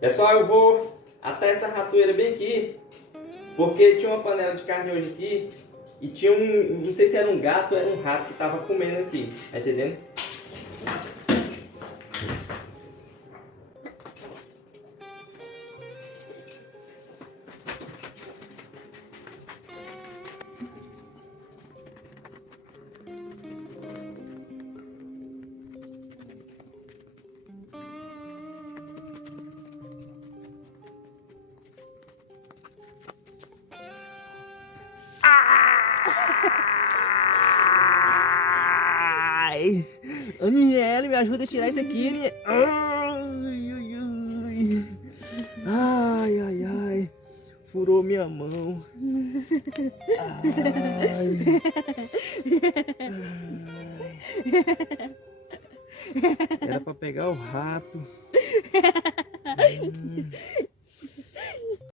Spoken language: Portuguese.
Pessoal, eu vou até essa ratoeira bem aqui, porque tinha uma panela de carne hoje aqui e tinha não sei se era um gato ou era um rato que tava comendo aqui, tá entendendo? Ai! Aniele, me ajuda a tirar isso aqui, Aniele. Ai, ai, ai. Furou minha mão. Ai. Era pra pegar o rato.